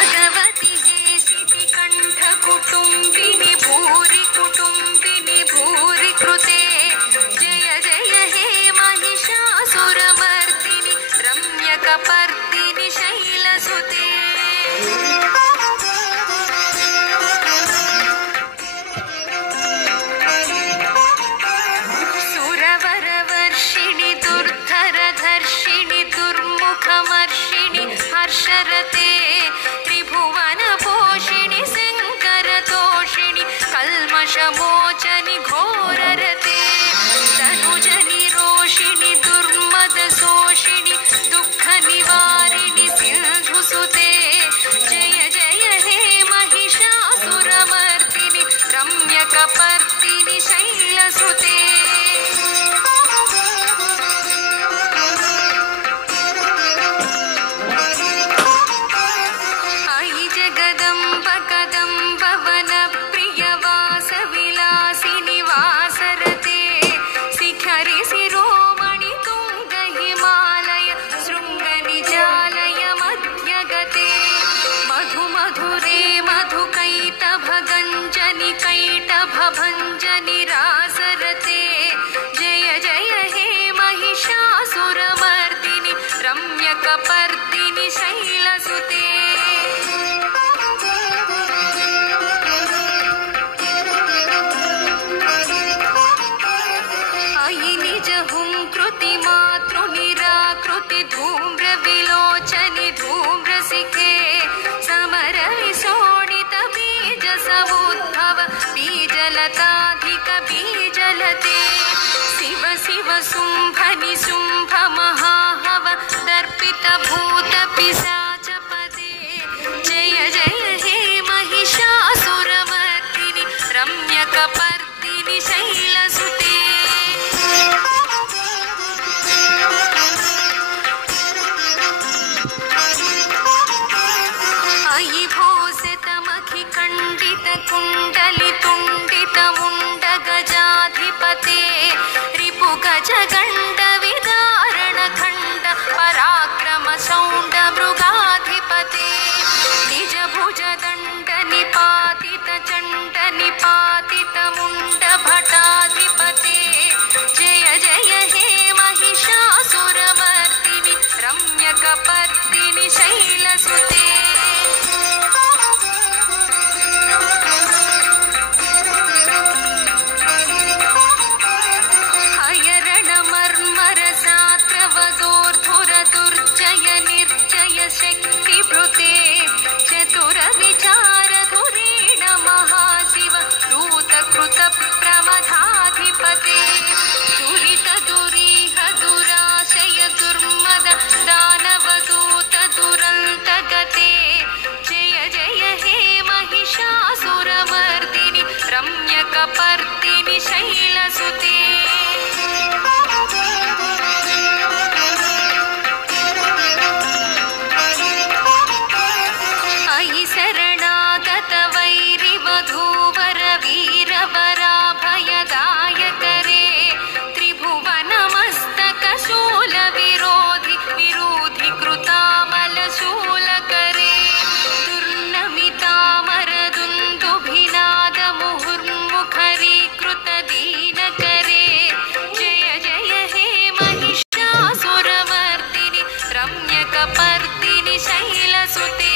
भगवति हे शितिकण्ठकुटुम्बिनि भूरि कुटुम्बिनि भूरि कृते जय जय हे महिषासुरमर्दिनि रम्यकपर्दिनि शैलसुते सुरवरवर्षिणि दुर्धरधर्षिणि दुर्मुखमर्षिणि हर्षरते त्रिभुवनपोषिणि शङ्करतोषिणि कल्मषमोचनि घोररते तनुजनि रोषिणि दुर्मदशोषिणि दुःखनिवारिणि सिन्धुसुते जय जय हे महिषासुरमर्दिनि रम्यकपर्दिनि शैलसुते वनप्रियवासविलासिनि वासरते शिखरि शिरोमणि तुङ्गहिमालय शृङ्गनिजालय मध्यगते मधुमधुरे मधुकैटभगञ्जनि कैटभभञ्जनि रासरते जय जय हे महिषासुरमर्दिनि रम्यकपर्दिनि शैलसुते हुंकृति मातृनिराकृति धूम्रविलोचनि धूम्रशिखे समरविशोणित बीज समुद्भव बीजलताधिक बीजलते शिव शिव शुंभनि शुंभ महाहव दर्पित भूत पिशाचपदे जय जय हे महिषासुरमर्दिनि रम्यकपर्दिनि शैलसुते कुण्डलितुण्डितमुण्डगजाधिपते रिपुगजगण्डविदारणखण्ड पराक्रमशौण्ड मृगाधिपते निजभुजदण्डनिपातितचण्डनिपातितमुण्डभटाधिपते जय जय हे महिषासुरमर्दिनि रम्यकपर्दिनि शैलसुते दुर्जय निर्जय शक्तिभृते चतुरविचारधुरीण महाशिव दूतकृतप्रमथाधिपते दुरितदुरीह दुराशय दुर्मद दानवदूत दुरन्तगते जय जय हे महिषासुरमर्दिनि रम्यकपर्दिनि शैलसुते वीरवराभयदायकरे त्रिभुवनमस्तकशूलविरोधि विरोधि कृतामलशूलकरे दुर्नमितामरदुन्दुभिनादमुहुर्मुखरीकृतदीनकरे जय जय हे महिषासुरमर्दिनि रम्यकपर्दिनि शैलसुते